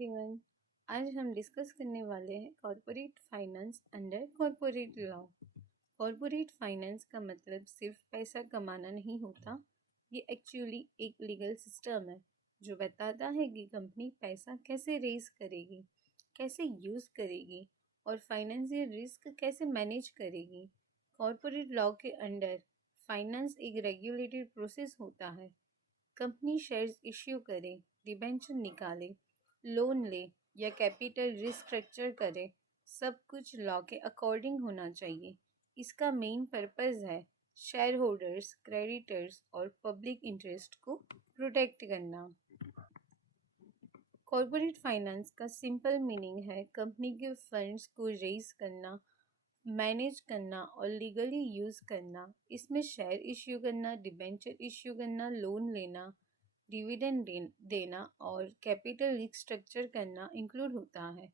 Everyone. आज हम discuss करने वाले हैं corporate finance under corporate law. Corporate finance का मतलब सिर्फ पैसा कमाना नहीं होता, ये एक्चुअली एक लीगल सिस्टम है जो बताता है कि कंपनी पैसा कैसे रेज करेगी, कैसे यूज़ करेगी और फाइनेंशियल रिस्क कैसे मैनेज करेगी। कॉरपोरेट लॉ के अंडर फाइनेंस एक रेगुलेटेड प्रोसेस होता है। कंपनी शेयर्स इश्यू करे, डिबेंचर निकाले, लोन ले या कैपिटल रिस्ट्रक्चर करे, सब कुछ लॉ के अकॉर्डिंग होना चाहिए। इसका मेन पर्पस है शेयर होल्डर्स, क्रेडिटर्स और पब्लिक इंटरेस्ट को प्रोटेक्ट करना। कॉर्पोरेट फाइनेंस का सिंपल मीनिंग है कंपनी के फंड्स को रेज करना, मैनेज करना और लीगली यूज़ करना। इसमें शेयर इश्यू करना, डिबेंचर इश्यू करना, लोन लेना, डिविडेंड देना और कैपिटल रिस्ट्रक्चर करना इंक्लूड होता है।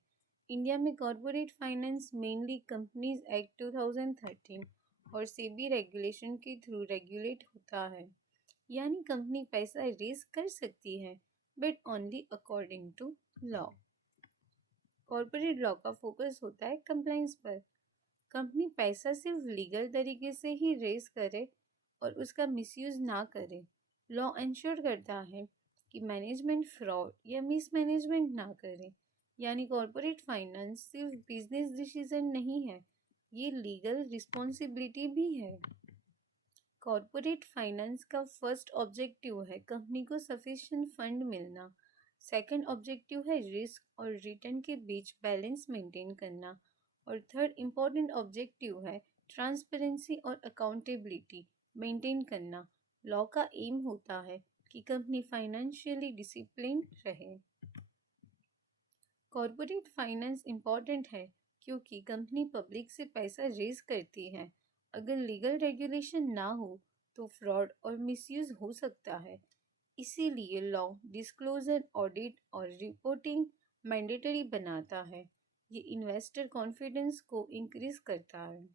इंडिया में corporate finance mainly companies act 2013 और सेबी रेगुलेशन के थ्रू रेगुलेट होता है, यानी कंपनी पैसा रेज कर सकती है but only according to law. Corporate law का फोकस होता है कंप्लाइंस पर। कंपनी पैसा सिर्फ लीगल तरीके से ही रेज करे और उसका मिसयूज ना करे। लॉ इंश्योर करता है कि मैनेजमेंट फ्रॉड या मिसमैनेजमेंट ना करे, यानी कॉरपोरेट फाइनेंस सिर्फ बिजनेस डिसीजन नहीं है, ये लीगल रिस्पॉन्सिबिलिटी भी है। कॉरपोरेट फाइनेंस का फर्स्ट ऑब्जेक्टिव है कंपनी को सफिशिएंट फंड मिलना। सेकंड ऑब्जेक्टिव है रिस्क और रिटर्न के बीच बैलेंस मेंटेन करना और थर्ड इम्पोर्टेंट ऑब्जेक्टिव है ट्रांसपेरेंसी और अकाउंटेबिलिटी मेंटेन करना। लॉ का एम होता है कि कंपनी फाइनेंशियली डिसिप्लिन रहे। कॉरपोरेट फाइनेंस इम्पॉर्टेंट है क्योंकि कंपनी पब्लिक से पैसा रेज करती है। अगर लीगल रेगुलेशन ना हो तो फ्रॉड और मिसयूज हो सकता है। इसीलिए लॉ डिस्क्लोजर, ऑडिट और रिपोर्टिंग मैंडेटरी बनाता है। ये इन्वेस्टर कॉन्फिडेंस को इंक्रीज करता है।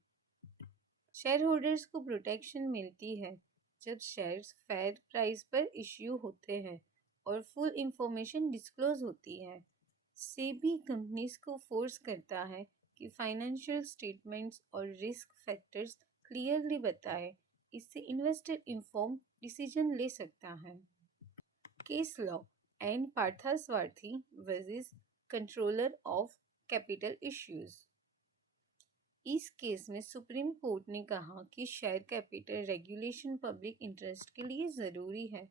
शेयर होल्डर्स को प्रोटेक्शन मिलती है जब शेयर्स फेयर प्राइस पर इश्यू होते हैं और फुल इंफॉर्मेशन डिस्क्लोज होती है। सेबी कंपनीज को फोर्स करता है कि फाइनेंशियल स्टेटमेंट्स और रिस्क फैक्टर्स क्लियरली बताए। इससे इन्वेस्टर इन्फॉर्म डिसीजन ले सकता है। Case law and Parthasarathy versus controller of capital issues. इस केस में सुप्रीम कोर्ट ने कहा कि share capital regulation public interest के लिए ज़रूरी है।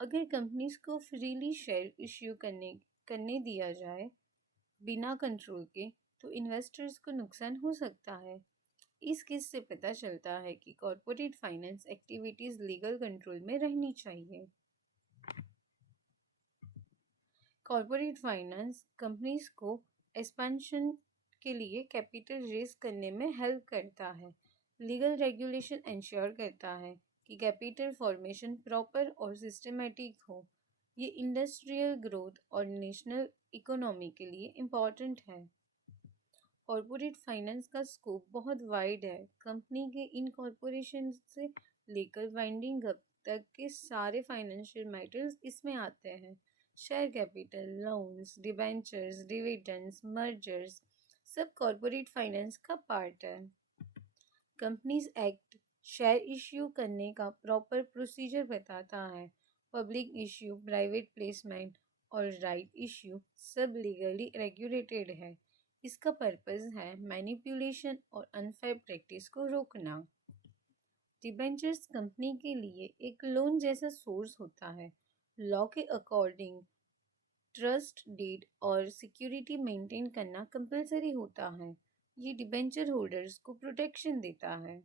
अगर कंपनीज को फ्रीली शेयर इश्यू करने दिया जाए बिना कंट्रोल के तो इन्वेस्टर्स को नुकसान हो सकता है। इस केस से पता चलता है कि corporate finance activities legal control में रहनी चाहिए। कॉरपोरेट फाइनेंस कंपनीज को एक्सपेंशन के लिए कैपिटल रेज करने में हेल्प करता है। लीगल रेगुलेशन इंश्योर करता है कि कैपिटल फॉर्मेशन प्रॉपर और सिस्टमेटिक हो। ये इंडस्ट्रियल ग्रोथ और नेशनल इकोनॉमी के लिए इम्पॉर्टेंट है। कॉरपोरेट फाइनेंस का स्कोप बहुत वाइड है। कंपनी के इनकॉर्पोरेशन से लेकर वाइंडिंग अप तक के सारे फाइनेंशियल मैटर्स इसमें आते हैं। Share capital, loans, debentures, dividends, mergers सब कॉरपोरेट फाइनेंस का पार्ट है। कंपनीज एक्ट शेयर इश्यू करने का प्रॉपर प्रोसीजर बताता है। पब्लिक इश्यू, प्राइवेट प्लेसमेंट और राइट इश्यू सब लीगली रेगुलेटेड है। इसका पर्पस है मैनिपुलेशन और अनफेयर प्रैक्टिस को रोकना। डिबेंचर्स कंपनी के लिए एक लोन जैसा सोर्स होता है। लॉ के अकॉर्डिंग ट्रस्ट डीड और सिक्योरिटी मेंटेन करना कंपलसरी होता है। ये डिबेंचर होल्डर्स को प्रोटेक्शन देता है।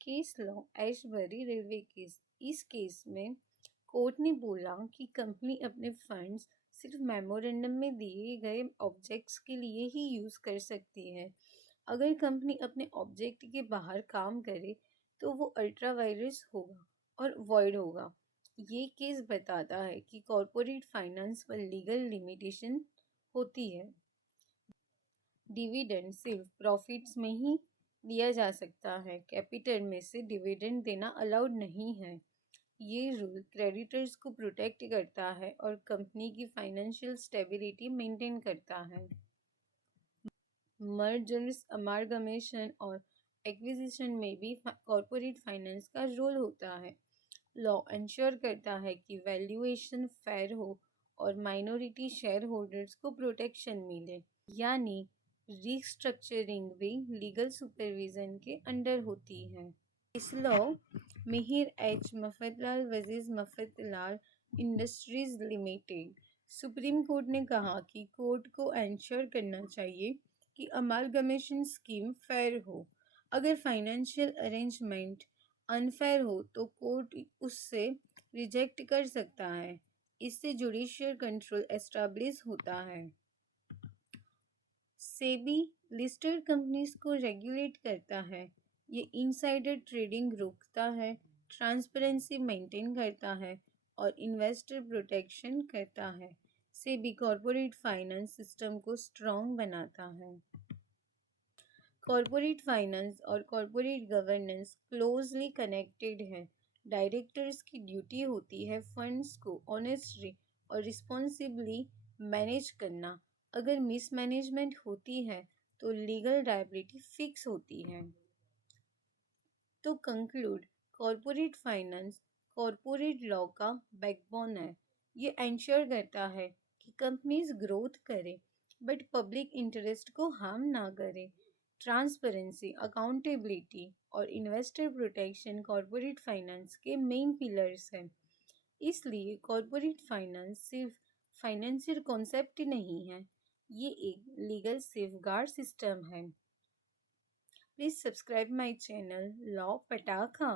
Case law Ashbery railway case. इस केस में कोर्ट ने बोला कि कंपनी अपने फंड्स सिर्फ मेमोरेंडम में दिए गए ऑब्जेक्ट्स के लिए ही यूज़ कर सकती है। अगर कंपनी अपने ऑब्जेक्ट के बाहर काम करे तो वो अल्ट्रा वायरस होगा और वॉइड होगा। ये केस बताता है कि कॉरपोरेट फाइनेंस पर लीगल लिमिटेशन होती है। डिविडेंड सिर्फ प्रॉफिट्स में ही दिया जा सकता है। कैपिटल में से डिविडेंड देना अलाउड नहीं है। ये रूल क्रेडिटर्स को प्रोटेक्ट करता है और कंपनी की फाइनेंशियल स्टेबिलिटी मेंटेन करता है। मर्जर्स, अमालगमेशन और एक्विजिशन में भी कॉरपोरेट फाइनेंस का रोल होता है। लॉ इंश्योर करता है कि वैल्यूएशन फेयर हो और माइनॉरिटी शेयर होल्डर्स को प्रोटेक्शन मिले, यानी रिस्ट्रक्चरिंग भी लीगल सुपरविजन के अंडर होती है। इस law Mihir H Mafatlal versus Mafatlal industries limited, supreme Court ने कहा कि कोर्ट को इंश्योर करना चाहिए कि अमालगमेशन स्कीम फेयर हो। अगर फाइनेंशियल अरेंजमेंट अनफेयर हो तो कोर्ट उससे रिजेक्ट कर सकता है। इससे जुडिशियल कंट्रोल एस्टैब्लिश होता है। सेबी लिस्टेड कंपनीज को रेगुलेट करता है। ये इनसाइडर ट्रेडिंग रोकता है, ट्रांसपेरेंसी मेंटेन करता है और इन्वेस्टर प्रोटेक्शन करता है। सेबी कॉरपोरेट फाइनेंस सिस्टम को स्ट्रॉन्ग बनाता है। कॉरपोरेट फाइनेंस और कॉरपोरेट गवर्नेंस क्लोजली कनेक्टेड है। डायरेक्टर्स की ड्यूटी होती है फंड्स को ऑनेस्टली और रिस्पॉन्सिबली मैनेज करना। अगर मिसमैनेजमेंट होती है तो लीगल लायबिलिटी फिक्स होती है। तो conclude, corporate finance corporate law का बैकबोन है। ये इंश्योर करता है कि कंपनीज ग्रोथ करे बट पब्लिक इंटरेस्ट को हार्म ना करे। ट्रांसपेरेंसी, अकाउंटेबिलिटी और इन्वेस्टर प्रोटेक्शन कॉरपोरेट फाइनेंस के मेन पिलर्स हैं। इसलिए कॉरपोरेट फाइनेंस सिर्फ फाइनेंशियल कॉन्सेप्ट नहीं है, ये एक लीगल सेफगार्ड सिस्टम है। Please subscribe my channel law पटाखा।